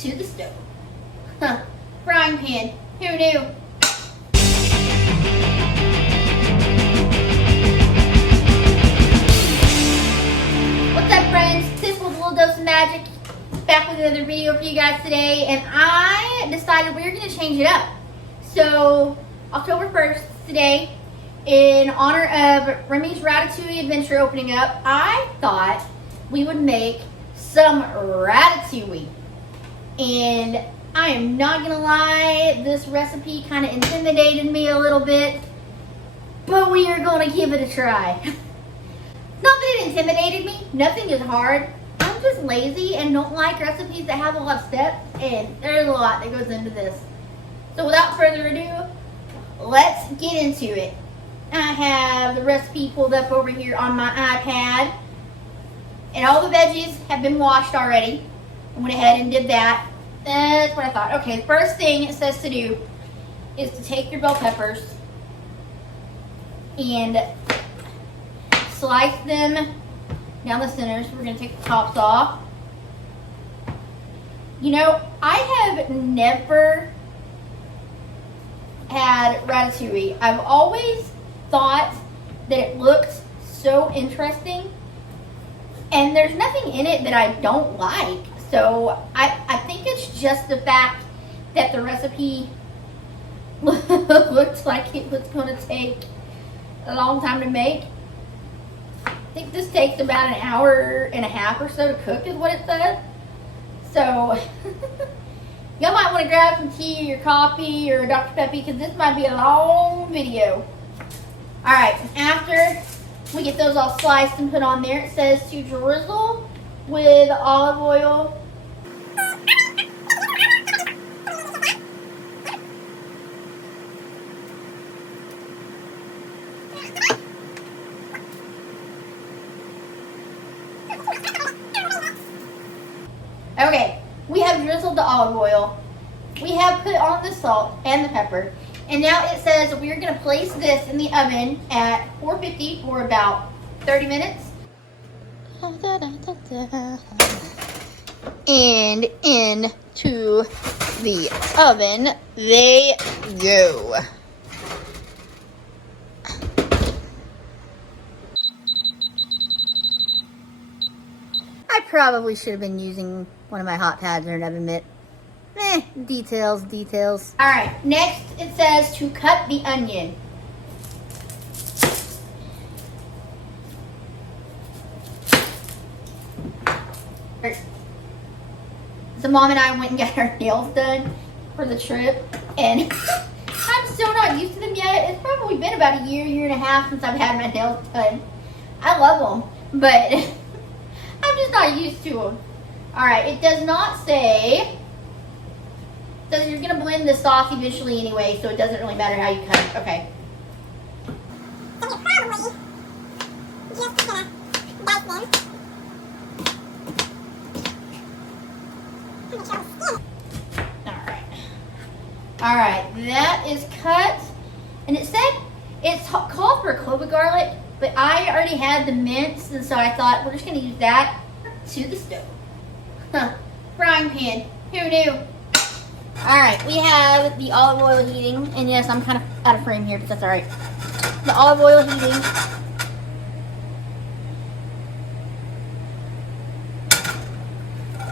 to the stove. Huh. Frying pan. Who knew? What's up, friends? This was a little dose of magic. Back with another video for you guys today, and I decided we were going to change it up. So, October 1st today, in honor of Remy's Ratatouille adventure opening up, I thought we would make some Ratatouille. And I am not going to lie, this recipe kind of intimidated me a little bit, but we are going to give it a try. Not that it intimidated me, nothing is hard. I'm just lazy and don't like recipes that have a lot of steps, and there's a lot that goes into this. So without further ado, let's get into it. I have the recipe pulled up over here on my iPad, and all the veggies have been washed already. I went ahead and did that. That's what I thought. Okay, the first thing it says to do is to take your bell peppers and slice them down the centers. We're going to take the tops off. You know, I have never had Ratatouille. I've always thought that it looked so interesting, and there's nothing in it that I don't like. So I think it's just the fact that the recipe looks like it was going to take a long time to make. I think this takes about an hour and a half or so to cook is what it says. So y'all might want to grab some tea or your coffee or a Dr. Peppy, because this might be a long video. Alright, after we get those all sliced and put on there, it says to drizzle with olive oil. Okay, we have drizzled the olive oil. We have put on the salt and the pepper. And now it says we're going to place this in the oven at 450 for about 30 minutes. And into the oven they go. I probably should have been using one of my hot pads or an oven mitt. Details. Alright, next it says to cut the onion. So Mom and I went and got our nails done for the trip, and I'm still not used to them yet. It's probably been about a year and a half since I've had my nails done. I love them, but I'm just not used to them. Alright, it does not say. It says you're going to blend the sauce eventually anyway, so it doesn't really matter how you cut it. Okay. So you're probably just going to dice them. Alright, that is cut. And it said it's called for clove of garlic, but I already had the mince, and so I thought we're just going to use that to the stove. Huh. Frying pan. Who knew? Alright, we have the olive oil heating, and yes, I'm kind of out of frame here, but that's alright. The olive oil heating.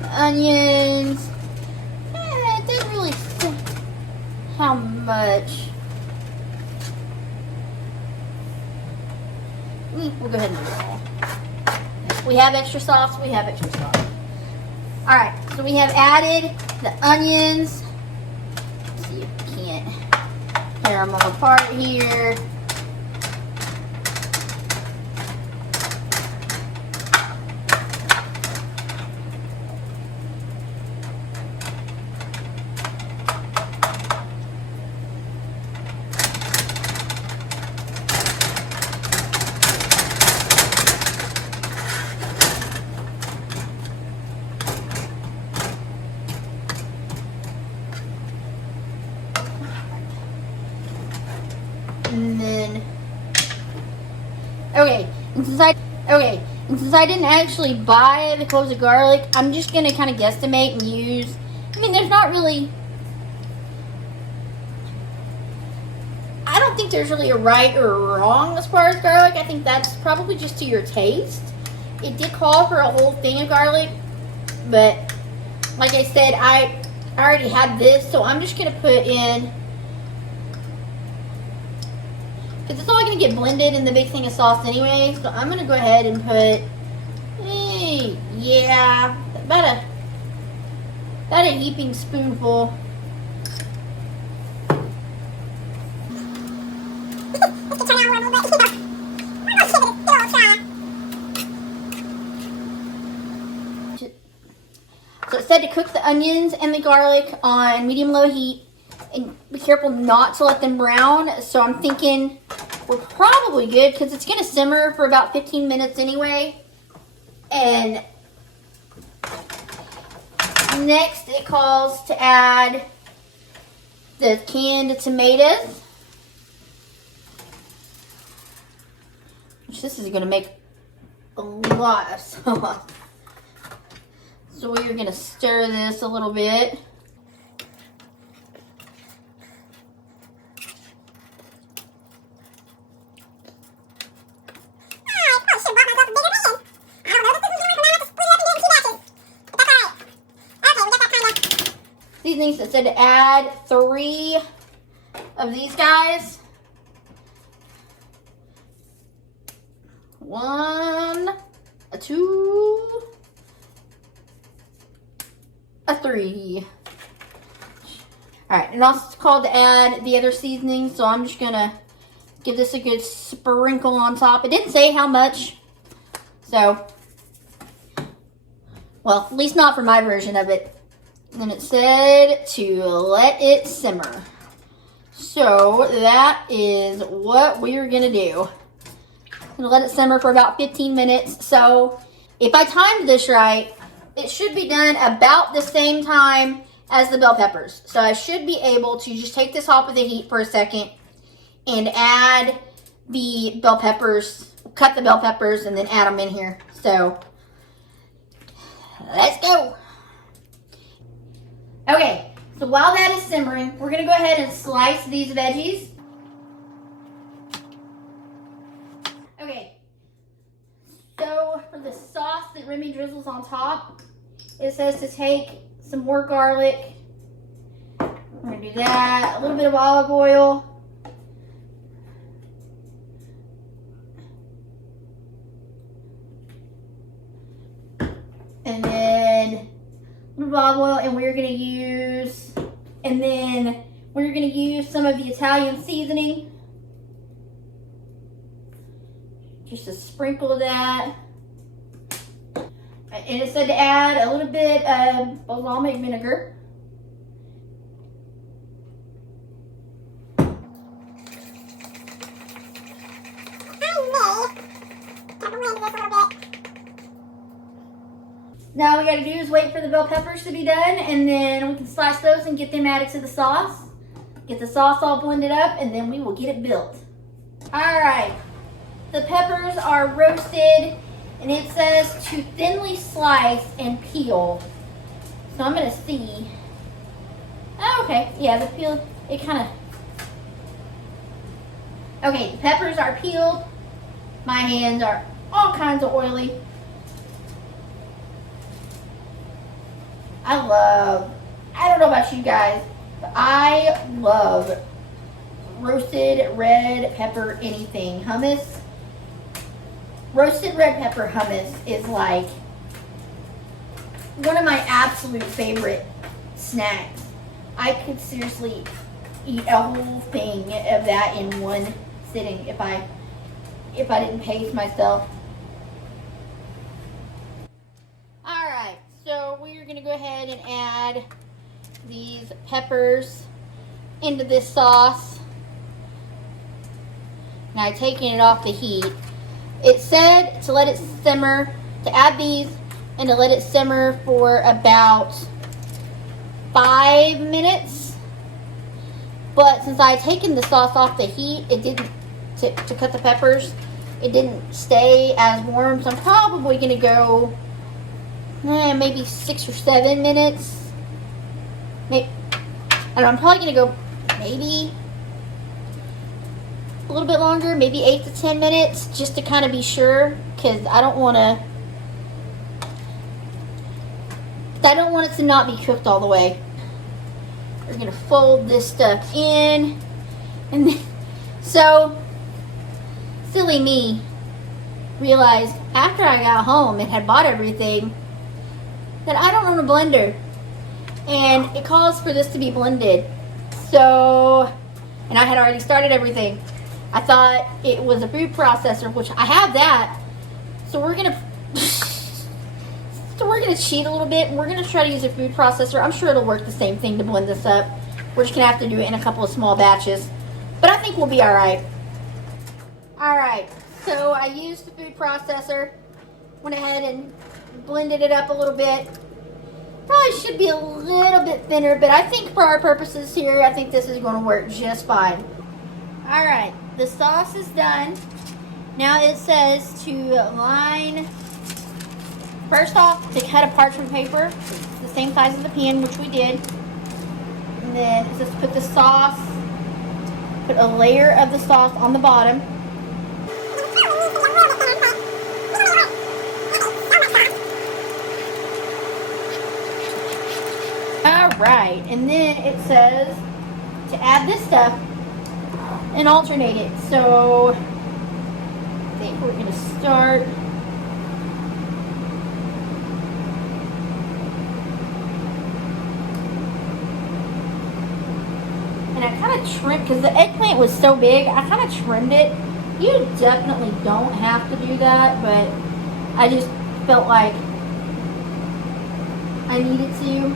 The onions. It doesn't really say how much. We'll go ahead and do it all. We have extra sauce, Alright, so we have added the onions. Let's see if we can't tear them all apart here. And then, and since I didn't actually buy the cloves of garlic, I'm just gonna kind of guesstimate and use not really, I don't think there's really a right or a wrong as far as garlic. I think that's probably just to your taste. It did call for a whole thing of garlic, but like I said, I already had this, so I'm just going to put in, because it's all going to get blended in the big thing of sauce anyway, so I'm going to go ahead and put, yeah, about a heaping spoonful. So it said to cook the onions and the garlic on medium-low heat and be careful not to let them brown. So I'm thinking we're probably good because it's going to simmer for about 15 minutes anyway. And next it calls to add the canned tomatoes, which this is going to make a lot of sauce. So we're going to stir this a little bit. Seasonings, it said to add 3 of these guys. 1, a 2, a 3. Alright, and also it's called to add the other seasonings, so I'm just gonna give this a good sprinkle on top. It didn't say how much, so, well, at least not for my version of it. And then it said to let it simmer. So that is what we're gonna do. I'm gonna let it simmer for about 15 minutes. So if I timed this right, it should be done about the same time as the bell peppers. So I should be able to just take this off of the heat for a second and add the bell peppers, cut the bell peppers, and then add them in here. So let's go. Okay, so while that is simmering, we're gonna go ahead and slice these veggies. Okay, so for the sauce that Remy drizzles on top, it says to take some more garlic. We're gonna do that, a little bit of olive oil. And then a little bit of olive oil, and we're gonna use some of the Italian seasoning. Just a sprinkle of that. And it said to add a little bit of balsamic vinegar. Now all we gotta do is wait for the bell peppers to be done, and then we can slice those and get them added to the sauce. Get the sauce all blended up, and then we will get it built. All right, the peppers are roasted, and it says to thinly slice and peel. So I'm gonna see. Oh, okay, yeah, the peel, it kind of. Okay, the peppers are peeled. My hands are all kinds of oily. I don't know about you guys, but I love roasted red pepper anything. Hummus. Roasted red pepper hummus is like one of my absolute favorite snacks. I could seriously eat a whole thing of that in one sitting if I didn't pace myself. Alright, so we're going to go ahead and add these peppers into this sauce. Now I've taken it off the heat. It said to let it simmer, to add these and to let it simmer for about 5 minutes. But since I had taken the sauce off the heat, it didn't, to cut the peppers, it didn't stay as warm. So I'm probably going to go maybe 6 or 7 minutes. maybe, I don't know, I'm probably gonna go maybe a little bit longer, maybe 8 to 10 minutes, just to kind of be sure, because I don't want it to not be cooked all the way. We're gonna fold this stuff in, and then, so silly me realized after I got home and had bought everything that I don't own a blender, and it calls for this to be blended. So, and I had already started everything. I thought it was a food processor, which I have that. So we're gonna cheat a little bit. We're gonna try to use a food processor. I'm sure it'll work the same thing to blend this up. We're just gonna have to do it in a couple of small batches, but I think we'll be all right. All right, so I used the food processor, went ahead and blended it up a little bit. Probably should be a little bit thinner, but I think for our purposes here, I think this is going to work just fine. All right, the sauce is done. Now it says to line, first off, to cut a parchment paper. It's the same size as the pan, which we did. And then it says to put the sauce, put a layer of the sauce on the bottom. Alright, and then it says to add this stuff and alternate it. So I think we're going to start. And I kind of trimmed, because the eggplant was so big, I kind of trimmed it. You definitely don't have to do that, but I just felt like I needed to.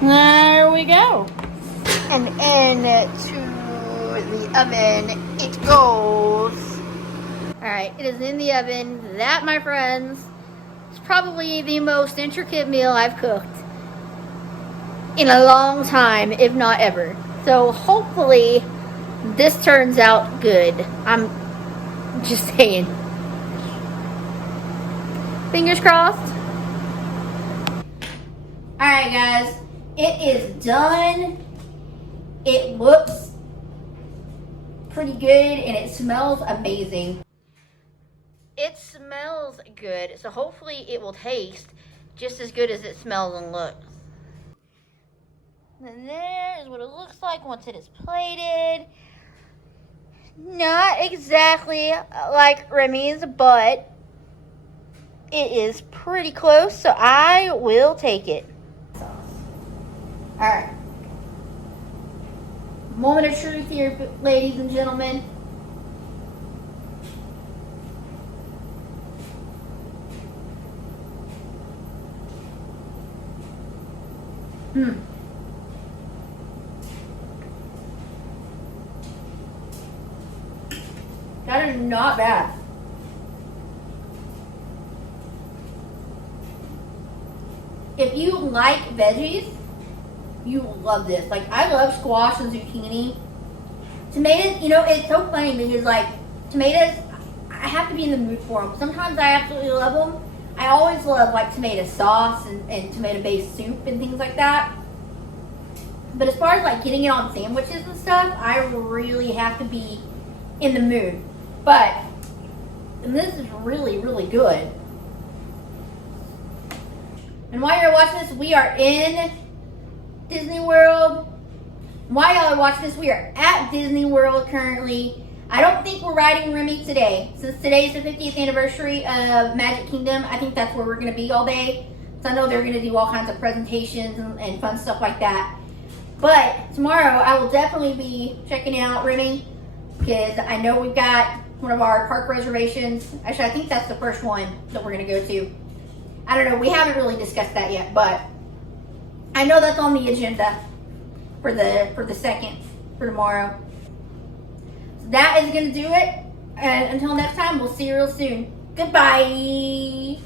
There we go. And into the oven it goes. Alright, it is in the oven. That, my friends, is probably the most intricate meal I've cooked in a long time, if not ever. So hopefully this turns out good. I'm just saying. Fingers crossed. Alright guys, it is done. It looks pretty good and it smells amazing. It smells good, so hopefully it will taste just as good as it smells and looks. And there is what it looks like once it is plated. Not exactly like Remy's, but it is pretty close, so I will take it. Alright. Moment of truth here, ladies and gentlemen. That is not bad. If you like veggies, you will love this. Like, I love squash and zucchini. Tomatoes, you know, it's so funny because, like, tomatoes, I have to be in the mood for them. Sometimes I absolutely love them. I always love, like, tomato sauce and tomato-based soup and things like that. But as far as, like, getting it on sandwiches and stuff, I really have to be in the mood. But, and this is really, really good. And while you're watching this, we are in Disney World. While y'all are watching this, we are at Disney World currently. I don't think we're riding Remy today. Since today is the 50th anniversary of Magic Kingdom, I think that's where we're going to be all day. So I know they're going to do all kinds of presentations and fun stuff like that. But tomorrow, I will definitely be checking out Remy because I know we've got one of our park reservations. Actually, I think that's the first one that we're gonna go to. I don't know, we haven't really discussed that yet, but I know that's on the agenda for the second, for tomorrow. So that is gonna do it. And until next time, we'll see you real soon. Goodbye.